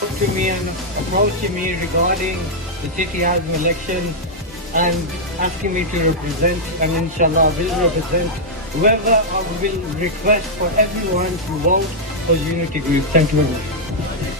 Approaching me regarding the city housing election and asking me to represent, and inshallah I will represent whoever I will request for everyone to vote for Unity Group. Thank you very much.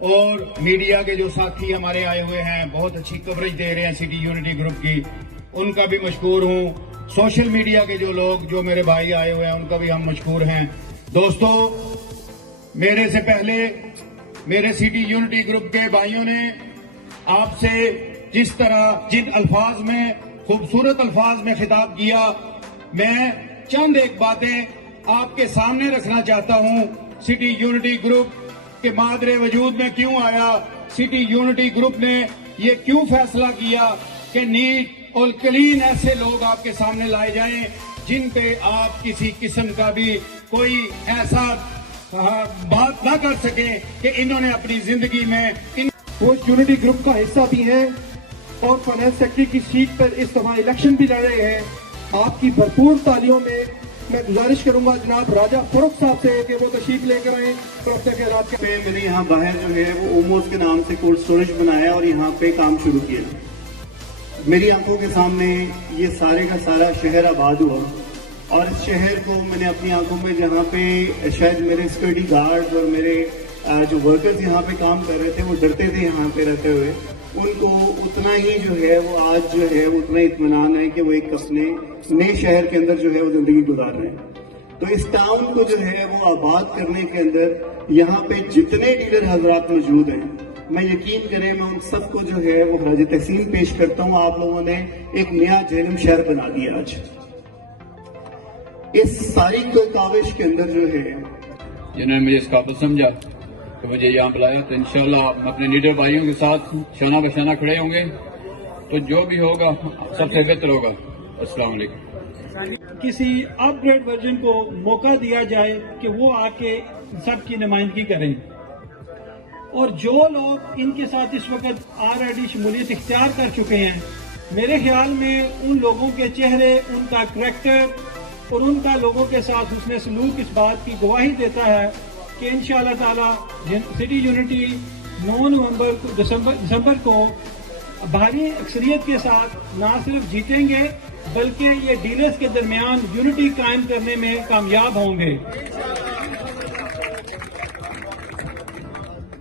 اور media کے جو ساتھی ہمارے آئے ہوئے ہیں بہت اچھی کوریج دے رہے ہیں سٹی یونٹی گروپ کی، ان کا بھی مشکور ہوں۔ سوشل میڈیا کے جو لوگ جو میرے بھائی آئے ہوئے ہیں ان کا بھی ہم مشکور ہیں۔ دوستو، میرے سے پہلے میرے سٹی یونٹی گروپ کے بھائیوں نے آپ سے جس طرح جن الفاظ میں خوبصورت الفاظ میں خطاب کیا، میں چند ایک باتیں آپ کے سامنے رکھنا چاہتا ہوں۔ سٹی یونٹی گروپ کے مادر وجود میں کیوں آیا، سٹی یونٹی گروپ نے یہ کیوں فیصلہ کیا کہ نیٹ اور کلین ایسے لوگ آپ کے سامنے لائے جائیں جن پہ آپ کسی قسم کا بھی کوئی ایسا بات نہ کر سکیں کہ انہوں نے اپنی زندگی میں وہ یونٹی گروپ کا حصہ بھی ہیں اور فائنانس سیکٹری کی سیٹ پر اس دفعہ الیکشن بھی لڑ رہے ہیں۔ آپ کی بھرپور تالیوں میں میں گزارش کروں گا جناب راجہ فروخ صاحب سے کہ وہ تشریف لے کر آئیں اور اپنے خیالات کے میں نے یہاں باہر جو ہے وہ اوموس کے نام سے کولڈ اسٹوریج بنایا اور یہاں پہ کام شروع کیا۔ میری آنکھوں کے سامنے یہ سارے کا سارا شہر آباد ہوا اور اس شہر کو میں نے اپنی آنکھوں میں جہاں پہ شاید میرے سیکورٹی گارڈ اور میرے جو ورکرز یہاں پہ کام کر رہے تھے وہ ڈرتے تھے یہاں پہ رہتے ہوئے، ان کو اتنا ہی جو ہے وہ آج جو ہے وہ اتنا اطمینان ہے کہ وہ ایک اپنے نئے شہر کے اندر جو ہے وہ زندگی گزار رہے ہیں۔ تو اس ٹاؤن کو جو ہے وہ آباد کرنے کے اندر یہاں پہ جتنے ڈیلر حضرات موجود ہیں، میں یقین کریں میں ان سب کو جو ہے وہ خراج تحسین پیش کرتا ہوں۔ آپ لوگوں نے ایک نیا جہلم شہر بنا دیا آج۔ اس ساری کاوش کے اندر جو ہے جنہوں نے مجھے اس قابل سمجھا کہ مجھے یہاں بلایا، تو انشاءاللہ ہم اپنے لیڈر بھائیوں کے ساتھ شانہ بشانہ کھڑے ہوں گے، تو جو بھی ہوگا سب سے بہتر ہوگا۔ السلام علیکم۔ کسی اپ گریڈ ورژن کو موقع دیا جائے کہ وہ آ کے سب کی نمائندگی کریں، اور جو لوگ ان کے ساتھ اس وقت آلریڈی شمولیت اختیار کر چکے ہیں، میرے خیال میں ان لوگوں کے چہرے، ان کا کریکٹر اور ان کا لوگوں کے ساتھ حسن سلوک اس بات کی گواہی دیتا ہے کہ انشاءاللہ تعالی سٹی یونٹی 9 نومبر دسمبر کو بھاری اکثریت کے ساتھ نہ صرف جیتیں گے بلکہ یہ ڈیلرز کے درمیان یونٹی قائم کرنے میں کامیاب ہوں گے۔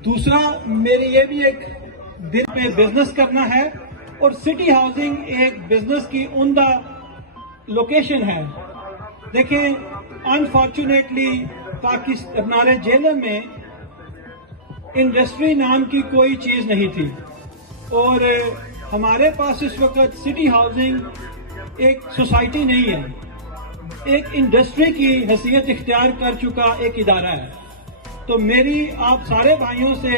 دوسرا، میری یہ بھی ایک دل میں بزنس کرنا ہے، اور سٹی ہاؤسنگ ایک بزنس کی عمدہ لوکیشن ہے۔ دیکھیں، انفارچونیٹلی ہمارے جہلم میں انڈسٹری نام کی کوئی چیز نہیں تھی، اور ہمارے پاس اس وقت سٹی ہاؤسنگ ایک سوسائٹی نہیں ہے، ایک انڈسٹری کی حیثیت اختیار کر چکا ایک ادارہ ہے۔ تو میری آپ سارے بھائیوں سے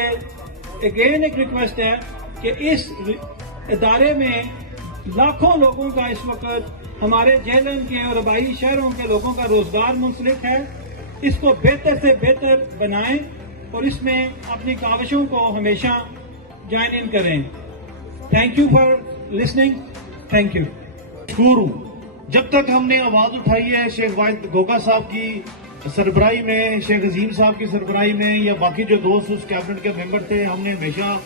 اگین ایک ریکویسٹ ہے کہ اس ادارے میں لاکھوں لوگوں کا اس وقت ہمارے جہلم کے اور آبائی شہروں کے لوگوں کا روزگار منسلک ہے، اس کو بہتر سے بہتر بنائیں اور اس میں اپنی کاوشوں کو ہمیشہ جوائن ان کریں۔ Thank you for listening, thank you. مشکور ہوں، جب تک ہم نے آواز اٹھائی ہے شیخ واحد گوگا صاحب کی سربراہی میں، شیخ عظیم صاحب کی سربراہی میں، یا باقی جو دوست اس کیبنٹ کے ممبر تھے، ہم نے ہمیشہ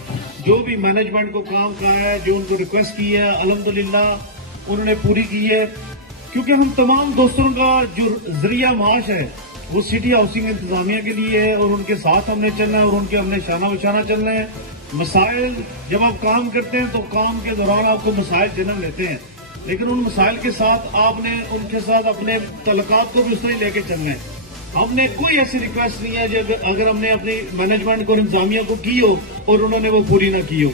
جو بھی مینجمنٹ کو کام کہا ہے، جو ان کو ریکویسٹ کی ہے، الحمدللہ انہوں نے پوری کی ہے، کیونکہ ہم تمام دوستوں کا جو ذریعہ معاش ہے وہ سٹی ہاؤسنگ انتظامیہ کے لیے ہے، اور ان کے ساتھ ہم نے چلنا ہے اور ان کے ہم نے شانہ بشانہ چلنا ہے۔ مسائل جب آپ کام کرتے ہیں تو کام کے دوران آپ کو مسائل جنم لیتے ہیں، لیکن ان مسائل کے ساتھ آپ نے ان کے ساتھ اپنے تعلقات کو بھی اس طرح لے کے چلنا ہے۔ ہم نے کوئی ایسی ریکویسٹ نہیں ہے جو اگر ہم نے اپنی مینجمنٹ کو اور انتظامیہ کو کی ہو اور انہوں نے وہ پوری نہ کی ہو۔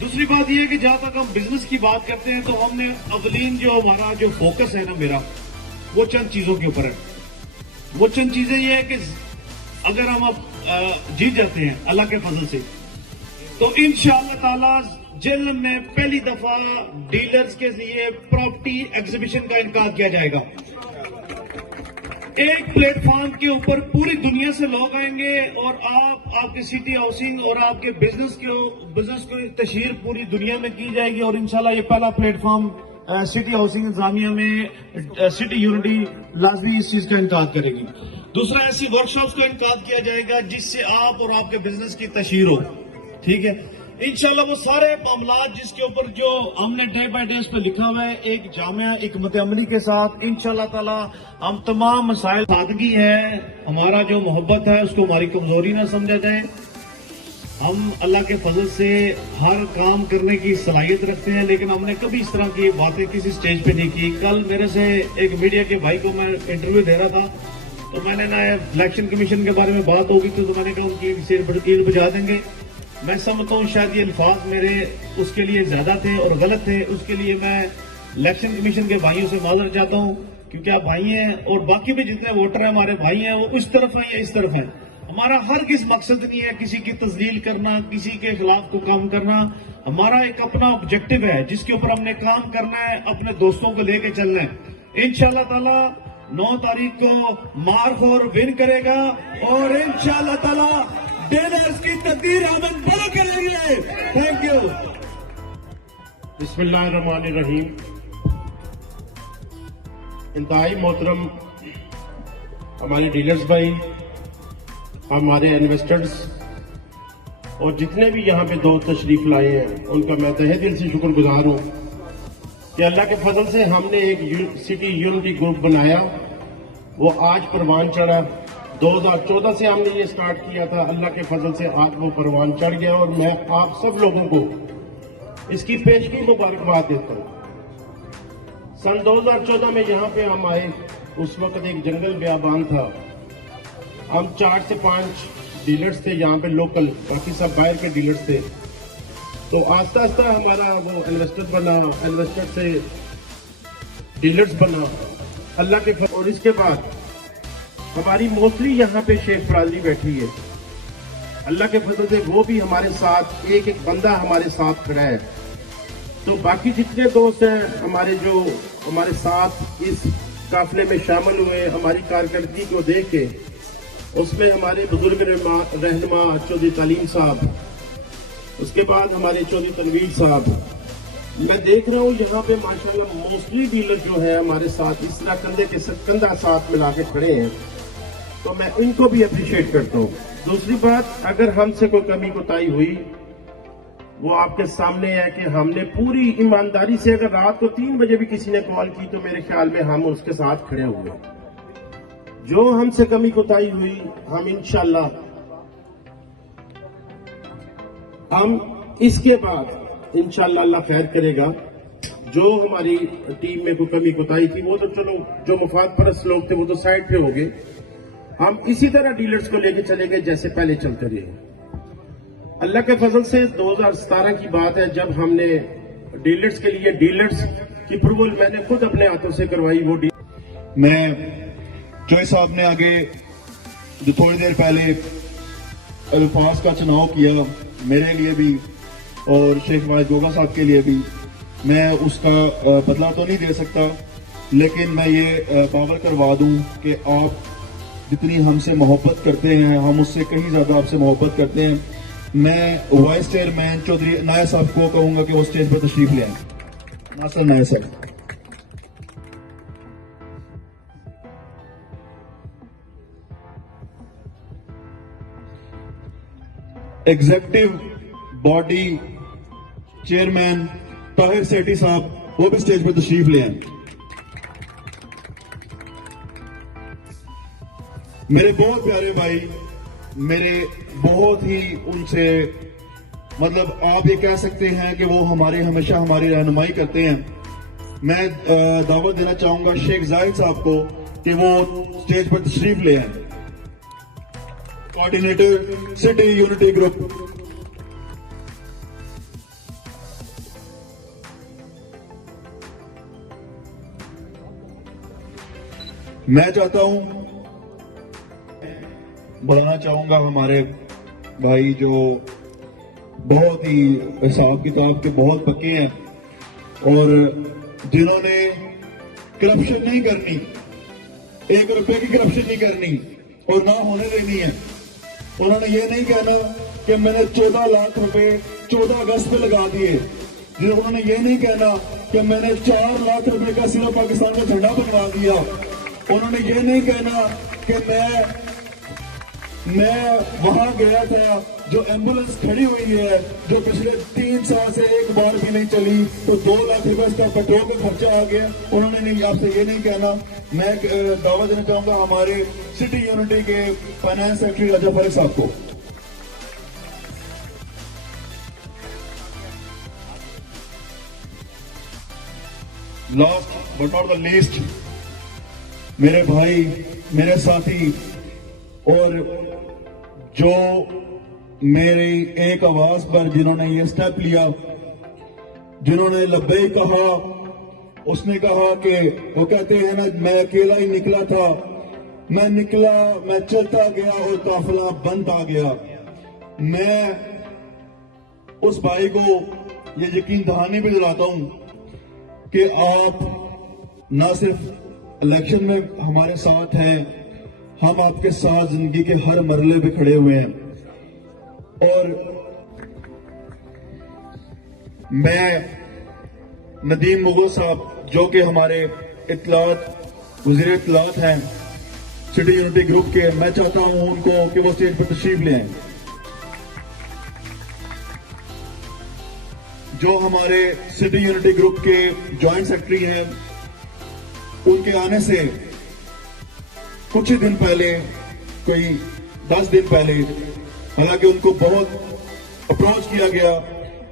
دوسری بات یہ ہے کہ جہاں تک ہم بزنس کی بات کرتے ہیں تو ہم نے اولین جو ہمارا جو فوکس ہے نا میرا، وہ چند چیزوں کے اوپر ہے۔ وہ چند چیزیں یہ ہے کہ اگر ہم اب جیت جاتے ہیں اللہ کے فضل سے، تو انشاءاللہ تعالی جہلم میں پہلی دفعہ ڈیلرز کے لیے پراپرٹی ایگزیبیشن کا انعقاد کیا جائے گا۔ ایک پلیٹ فارم کے اوپر پوری دنیا سے لوگ آئیں گے، اور آپ کے سٹی ہاؤسنگ اور آپ کے بزنس کو تشہیر پوری دنیا میں کی جائے گی، اور انشاءاللہ یہ پہلا پلیٹ فارم سٹی ہاؤسنگ انتظامیہ میں سٹی یونٹی لازمی اس چیز کا انعقاد کرے گی۔ دوسرا، ایسی ورکشاپس کا انعقاد کیا جائے گا جس سے آپ اور آپ کے بزنس کی تشہیر ہو، ٹھیک ہے۔ انشاءاللہ وہ سارے معاملات جس کے اوپر جو ہم نے ڈے بائی ڈے اس پہ لکھا ہوا ہے، ایک جامع حکمت عملی کے ساتھ انشاءاللہ تعالی ہم تمام مسائل، سادگی ہے ہمارا جو محبت ہے اس کو ہماری کمزوری نہ سمجھا جائے، ہم اللہ کے فضل سے ہر کام کرنے کی صلاحیت رکھتے ہیں، لیکن ہم نے کبھی اس طرح کی باتیں کسی سٹیج پہ نہیں کی. کل میرے سے ایک میڈیا کے بھائی کو میں انٹرویو دے رہا تھا، تو میں نے نا الیکشن کمیشن کے بارے میں بات ہوگی تو میں نے کہا ان کی عید بجا دیں گے. میں سمجھتا ہوں شاید یہ الفاظ میرے اس کے لیے زیادہ تھے اور غلط تھے. اس کے لیے میں الیکشن کمیشن کے بھائیوں سے معذرت چاہتا ہوں، کیونکہ آپ بھائی ہیں اور باقی بھی جتنے ووٹر ہیں ہمارے بھائی ہیں، وہ اس طرف ہیں یا اس طرف ہیں. ہمارا ہر کس مقصد نہیں ہے کسی کی تذلیل کرنا، کسی کے خلاف کو کام کرنا. ہمارا ایک اپنا آبجیکٹو ہے جس کے اوپر ہم نے کام کرنا ہے، اپنے دوستوں کو لے کے چلنا ہے. انشاءاللہ تعالی 9 تاریخ کو مارخور ون کرے گا اور انشاءاللہ تعالی ڈیلرز کی تقدیر آمد بڑا کریں گے. Thank you. بسم اللہ الرحمن الرحیم. انتہائی محترم ہمارے ڈیلرز بھائی، ہمارے انویسٹرز اور جتنے بھی یہاں پہ دوست تشریف لائے ہیں، ان کا میں تہہ دل سے شکر گزار ہوں کہ اللہ کے فضل سے ہم نے ایک سٹی یونٹی گروپ بنایا، وہ آج پروان چڑھا. 2014 سے ہم نے یہ سٹارٹ کیا تھا. اللہ کے فضل سے آج وہ پروان چڑھ گیا اور میں آپ سب لوگوں کو اس کی پیشگی مبارکباد دیتا ہوں. سن 2014 میں یہاں پہ ہم آئے، اس وقت ایک جنگل بیابان تھا. ہم 4 سے 5 ڈیلرز تھے یہاں پہ لوکل، باقی سب باہر کے ڈیلرز تھے. تو آہستہ آہستہ ہمارا وہ انویسٹر بنا، انویسٹر سے ڈیلرز بنا اللہ کے فضل. اور اس کے بعد ہماری موسٹلی یہاں پہ شیخ برادری بیٹھی ہے. اللہ کے فضل سے وہ بھی ہمارے ساتھ ایک ایک بندہ ہمارے ساتھ کھڑا ہے. تو باقی جتنے دوست ہیں ہمارے جو ہمارے ساتھ اس قافلے میں شامل ہوئے، ہماری کارکردگی کو دیکھ کے، اس میں ہمارے بزرگ رہنما چودھری تعلیم صاحب، اس کے بعد ہمارے چودھری تنویر صاحب. میں دیکھ رہا ہوں یہاں پہ ماشاءاللہ موسٹلی ڈیلر جو ہے ہمارے ساتھ اس طرح کندھے کے کندھا ساتھ ملا کے کھڑے ہیں، تو میں ان کو بھی اپریشیٹ کرتا ہوں. دوسری بات، اگر ہم سے کوئی کمی کوتاہی ہوئی وہ آپ کے سامنے ہے کہ ہم نے پوری ایمانداری سے، اگر رات کو 3 بجے بھی کسی نے کال کی تو میرے خیال میں ہم اس کے ساتھ کھڑے ہوئے. جو ہم سے کمی کوتاہی ہوئی ہم انشاءاللہ ہم اس کے بعد انشاءاللہ اللہ خیر کرے گا. جو ہماری ٹیم میں کوئی کمی کوتاہی تھی وہ تو چلو جو مفاد پرست لوگ تھے وہ تو سائڈ پہ ہو گئے. ہم اسی طرح ڈیلرز کو لے کے چلے گئے جیسے پہلے چلتے رہے. اللہ کے فضل سے 2017 کی بات ہے جب ہم نے ڈیلرز کے لیے ڈیلرز کی اپروول میں نے خود اپنے ہاتھوں سے کروائی. وہ میں چوہے صاحب نے آگے جو تھوڑی دیر پہلے الفاظ کا چناؤ کیا میرے لیے بھی اور شیخ واحد گوگا صاحب کے لیے بھی، میں اس کا بدلہ تو نہیں دے سکتا، لیکن میں یہ باور کروا دوں کہ آپ جتنی ہم سے محبت کرتے ہیں ہم اس سے کہیں زیادہ آپ سے محبت کرتے ہیں. میں وائس چیئرمین چودھری نایا صاحب کو کہوں گا کہ وہ اسٹیج پر تشریف لے آئیں. ناصر نایا صاحب. Executive body chairman Tahir Sethi صاحب وہ بھی اسٹیج پر تشریف لے آئیں. میرے بہت پیارے بھائی، میرے بہت ہی ان سے مطلب آپ یہ کہہ سکتے ہیں کہ وہ ہمیشہ ہماری رہنمائی کرتے ہیں. میں دعوت دینا چاہوں گا شیخ زاہد صاحب کو کہ وہ اسٹیج پر تشریف لے آئیں. Coordinator city unity group. میں چاہتا ہوں بڑھانا چاہوں گا ہمارے بھائی جو بہت ہی حساب کتاب کے بہت پکے ہیں اور جنہوں نے کرپشن نہیں کرنی، 1 روپے کی کرپشن نہیں کرنی اور نہ ہونے دینی ہے. انہوں نے یہ نہیں کہنا کہ میں نے 14 لاکھ روپے 14 اگست پہ لگا دیے. انہوں نے یہ نہیں کہنا کہ میں نے 4 لاکھ روپے کا صرف پاکستان کا جھنڈا بنوا دیا. انہوں نے یہ نہیں کہنا کہ میں وہاں گیا تھا جو ایمبولینس کھڑی ہوئی ہے جو پچھلے 3 سال سے ایک بار بھی نہیں چلی تو 2 لاکھ روپے اس کا پیٹرول کا خرچہ آ گیا. انہوں نے نہیں آپ سے یہ نہیں کہنا. میں دعوت دینا چاہوں گا ہمارے سٹی یونٹی کے فائنانس سیکرٹری راجہ فارق صاحب کو. Last but not the least میرے بھائی، میرے ساتھی، اور جو میری ایک آواز پر جنہوں نے یہ سٹیپ لیا، جنہوں نے لبیک کہا، اس نے کہا کہ وہ کہتے ہیں نا میں اکیلا ہی نکلا تھا، میں نکلا، میں چلتا گیا اور قافلہ بند آ گیا. میں اس بھائی کو یہ یقین دہانی بھی دلاتا ہوں کہ آپ نہ صرف الیکشن میں ہمارے ساتھ ہیں، ہم آپ کے ساتھ زندگی کے ہر مرحلے پہ کھڑے ہوئے ہیں. اور میں ندیم مغل صاحب جو کہ ہمارے اطلاعات وزیر اطلاعات ہیں سٹی یونٹی گروپ کے، میں چاہتا ہوں ان کو کہ وہ اسٹیج پہ تشریف لے آئیں. جو ہمارے سٹی یونٹی گروپ کے جوائنٹ سیکرٹری ہیں، ان کے آنے سے کچھ ہی دن پہلے، کوئی 10 دن پہلے، حالانکہ ان کو بہت اپروچ کیا گیا،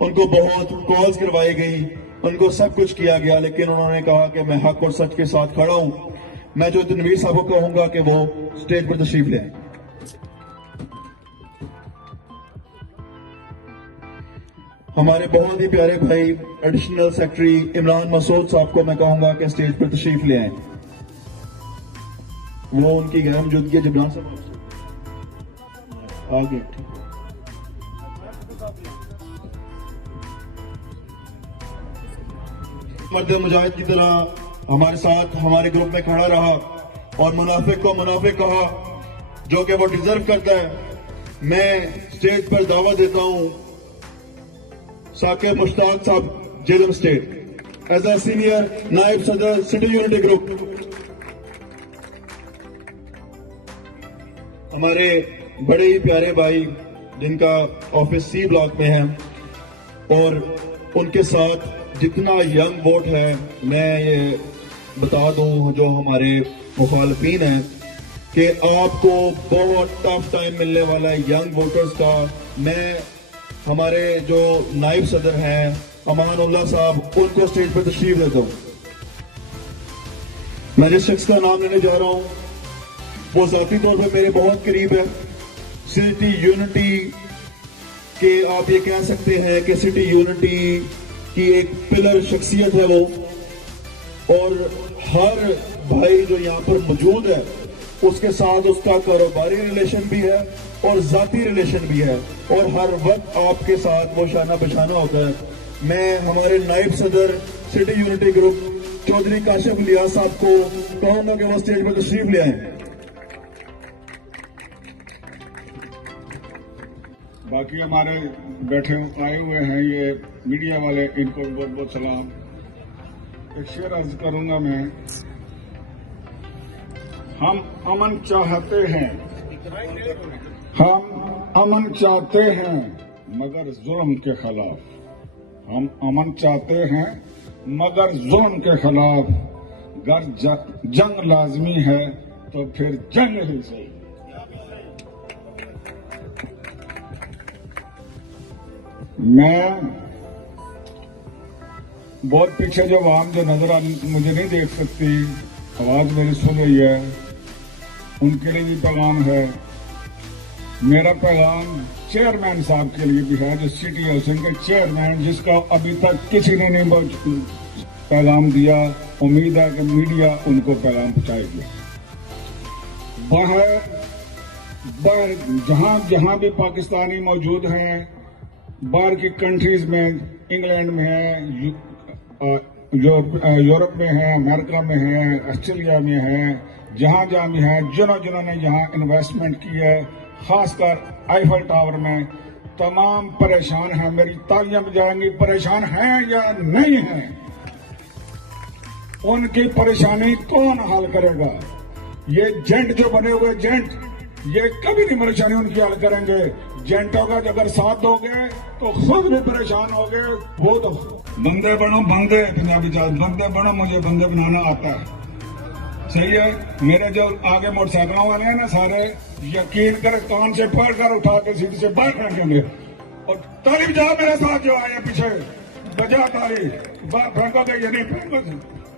ان کو بہت کالز کروائی گئی، ان کو سب کچھ کیا گیا، لیکن انہوں نے کہا کہ میں حق اور سچ کے ساتھ کھڑا ہوں. میں جو تنویر صاحب کو کہوں گا کہ وہ اسٹیج پر تشریف لیں. ہمارے بہت ہی پیارے بھائی ایڈیشنل سیکرٹری عمران مسعود صاحب کو میں کہوں گا کہ اسٹیج پر تشریف لے آئیں. وہ ان کی غیر موجودگی ہے. جبران صاحب آگے. مرد مجاہد کی طرح ہمارے ساتھ ہمارے گروپ میں کھڑا رہا اور منافق کو منافق کہا جو کہ وہ ڈیزرو کرتا ہے. میں اسٹیج پر دعوت دیتا ہوں ثاقب مشتاق صاحب Jhelum state as a senior نائب صدر سٹی یونٹی گروپ. ہمارے بڑے ہی پیارے بھائی جن کا آفس سی بلاک میں ہے، اور ان کے ساتھ جتنا ینگ ووٹ ہے، میں یہ بتا دوں جو ہمارے مخالفین ہیں کہ آپ کو بہت ٹف ٹائم ملنے والا ہے ینگ ووٹرز کا. میں ہمارے جو نائب صدر ہیں امان اللہ صاحب، ان کو اسٹیج پر تشریف دیتا ہوں. میں جس شخص کا نام لینے جا رہا ہوں وہ ذاتی طور پہ میرے بہت قریب ہے. سٹی یونٹی کے آپ یہ کہہ سکتے ہیں کہ سٹی یونٹی کی ایک پلر شخصیت ہے وہ، اور ہر بھائی جو یہاں پر موجود ہے اس کے ساتھ اس کا کاروباری ریلیشن بھی ہے اور ذاتی ریلیشن بھی ہے، اور ہر وقت آپ کے ساتھ وہ شانہ بشانہ ہوتا ہے. میں ہمارے نائب صدر city unity group Chaudhry Kashif Ilyas Sahib کو کہوں گا کہ وہ اسٹیج پر تشریف لے آئیں. باقی ہمارے بیٹھے آئے ہوئے ہیں یہ میڈیا والے، ان کو بہت بہت سلام. ایک شعر عرض کروں گا میں. ہم امن چاہتے ہیں، ہم امن چاہتے ہیں مگر ظلم کے خلاف. ہم امن چاہتے ہیں مگر ظلم کے خلاف. گر جنگ لازمی ہے تو پھر جنگ ہی صحیح. میں بہت پیچھے جو عوام جو نظر مجھے نہیں دیکھ سکتی، آواز میری سن رہی ہے، ان کے لیے بھی پیغام ہے. میرا پیغام چیئرمین صاحب کے لیے بھی ہے جو سٹی ہاؤسنگ کے چیئرمین، جس کا ابھی تک کسی نے نہیں پیغام دیا. امید ہے کہ میڈیا ان کو پیغام پہنچائے گی. باہر جہاں جہاں بھی پاکستانی موجود ہیں، باہر کی کنٹریز میں، انگلینڈ میں ہیں، یورپ میں ہیں، امریکہ میں ہیں، آسٹریلیا میں ہیں، جہاں جہاں بھی ہیں، جنہوں نے یہاں انویسٹمنٹ کی ہے، خاص کر آئیفل ٹاور میں، تمام پریشان ہیں. میری تالیاں بجائیں گی. پریشان ہیں یا نہیں ہیں؟ ان کی پریشانی کون حل کرے گا؟ یہ جینٹ جو بنے ہوئے جینٹ، یہ کبھی نہیں پریشانی ان کی حل کریں گے. جینٹوں کا اگر ساتھ دو گے تو خود بھی پریشان ہو گے. وہ تو بندے بنو، بندے پنجابی چاہتے بندے بنو، مجھے بندے بنانا آتا ہے. صحیح ہے. میرے جو آگے موٹر سائیکلوں والے ہیں نا، سارے یقین کر کان سے پکڑ کر اٹھا کے سیٹ سے باہر پھینکیں گے. اور تالی بجا میرے ساتھ جو آئے پیچھے، بجا تالی، باہر پھینکو گے یا نہیں پھینکو گے؟